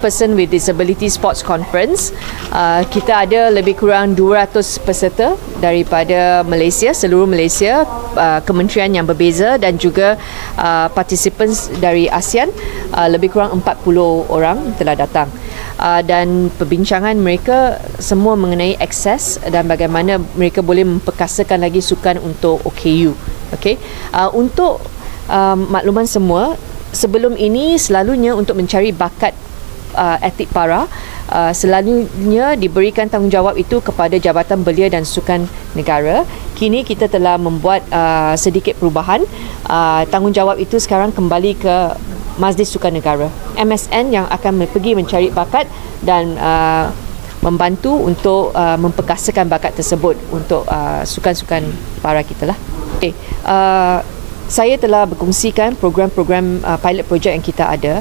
Person with Disability Sports Conference. Kita ada lebih kurang 200 peserta daripada Malaysia, seluruh Malaysia, kementerian yang berbeza dan juga participants dari ASEAN. Lebih kurang 40 orang telah datang. Dan perbincangan mereka semua mengenai akses dan bagaimana mereka boleh memperkasakan lagi sukan untuk OKU. Okay? Untuk makluman semua, sebelum ini selalunya untuk mencari bakat atlet para, selalunya diberikan tanggungjawab itu kepada Jabatan Belia dan Sukan Negara. Kini kita telah membuat sedikit perubahan. Tanggungjawab itu sekarang kembali ke Majlis Sukan Negara, MSN, yang akan pergi mencari bakat dan membantu untuk memperkasakan bakat tersebut untuk sukan-sukan para kita lah. Okay. Saya telah berkongsikan program-program pilot project yang kita ada.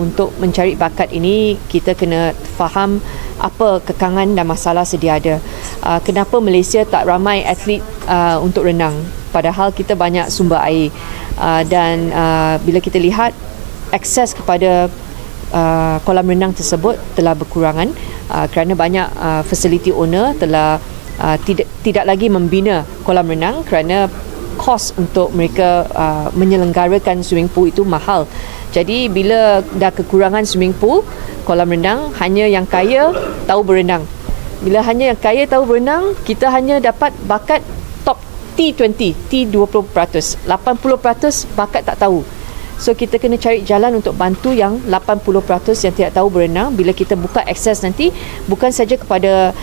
Untuk mencari bakat ini, kita kena faham apa kekangan dan masalah sedia ada. Kenapa Malaysia tak ramai atlet untuk renang, padahal kita banyak sumber air. Dan bila kita lihat akses kepada kolam renang tersebut telah berkurangan kerana banyak facility owner telah tidak lagi membina kolam renang kerana kos untuk mereka menyelenggarakan swimming pool itu mahal. Jadi bila dah kekurangan swimming pool, kolam renang, hanya yang kaya tahu berenang. Bila hanya yang kaya tahu berenang, kita hanya dapat bakat top T20, T20%. 80% bakat tak tahu. So kita kena cari jalan untuk bantu yang 80% yang tidak tahu berenang. Bila kita buka akses nanti, bukan saja kepada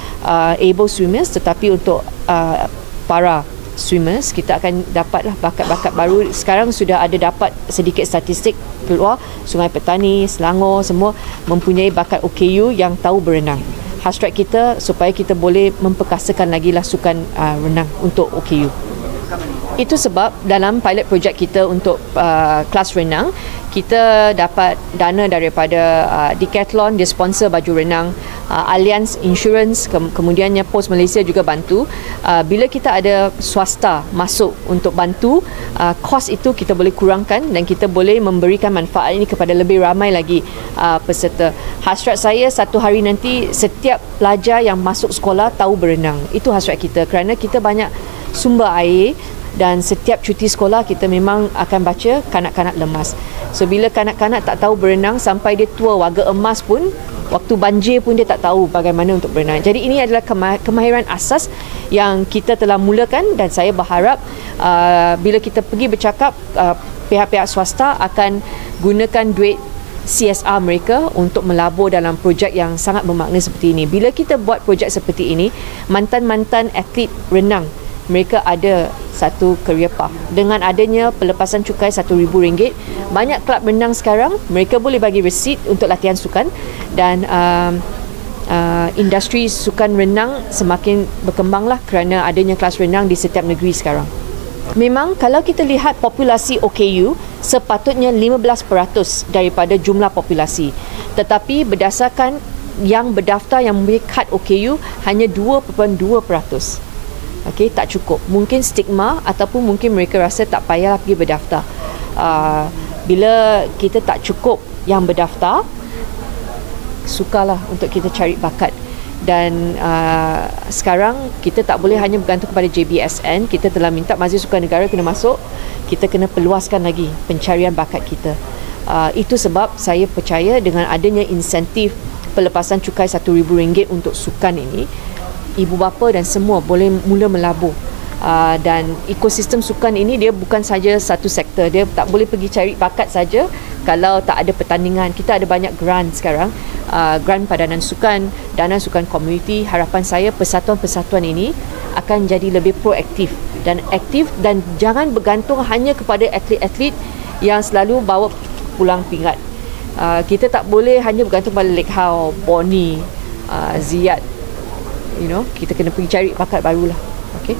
able swimmers tetapi untuk para swimmers, kita akan dapatlah bakat-bakat baru. Sekarang sudah ada dapat sedikit statistik keluar, Sungai Petani, Selangor semua mempunyai bakat OKU yang tahu berenang. Hasrat kita supaya kita boleh memperkasakan lagi lah sukan renang untuk OKU. Itu sebab dalam pilot project kita untuk kelas renang, kita dapat dana daripada Decathlon, dia sponsor baju renang, Allianz Insurance, kemudiannya Post Malaysia juga bantu. Bila kita ada swasta masuk untuk bantu, kos itu kita boleh kurangkan dan kita boleh memberikan manfaat ini kepada lebih ramai lagi peserta. Hasrat saya satu hari nanti setiap pelajar yang masuk sekolah tahu berenang. Itu hasrat kita kerana kita banyak sumber air. Dan setiap cuti sekolah kita memang akan baca kanak-kanak lemas. So bila kanak-kanak tak tahu berenang sampai dia tua warga emas pun, waktu banjir pun dia tak tahu bagaimana untuk berenang. Jadi ini adalah kemahiran asas yang kita telah mulakan dan saya berharap bila kita pergi bercakap, pihak-pihak swasta akan gunakan duit CSR mereka untuk melabur dalam projek yang sangat bermakna seperti ini. Bila kita buat projek seperti ini, mantan-mantan atlet renang mereka ada satu career path. Dengan adanya pelepasan cukai RM1,000, banyak kelab renang sekarang mereka boleh bagi resit untuk latihan sukan dan industri sukan renang semakin berkembanglah kerana adanya kelas renang di setiap negeri sekarang. Memang kalau kita lihat populasi OKU, sepatutnya 15% daripada jumlah populasi. Tetapi berdasarkan yang berdaftar yang mempunyai kad OKU hanya 2.2%. Okey, tak cukup. Mungkin stigma ataupun mungkin mereka rasa tak payahlah pergi berdaftar. Bila kita tak cukup yang berdaftar, sukarlah untuk kita cari bakat. Dan sekarang kita tak boleh hanya bergantung kepada JBSN. Kita telah minta Majlis Sukan Negara kena masuk. Kita kena peluaskan lagi pencarian bakat kita. Itu sebab saya percaya dengan adanya insentif pelepasan cukai RM1,000 untuk sukan ini, ibu bapa dan semua boleh mula melabur. Dan ekosistem sukan ini dia bukan saja satu sektor. Dia tak boleh pergi cari bakat saja kalau tak ada pertandingan. Kita ada banyak grant sekarang, grant padanan sukan, dana sukan komuniti. Harapan saya persatuan-persatuan ini akan jadi lebih proaktif dan aktif dan jangan bergantung hanya kepada atlet-atlet yang selalu bawa pulang pingat. Kita tak boleh hanya bergantung pada Lek Hau, Bonnie, Ziyad. Kita kena pergi cari bakat barulah. Okey.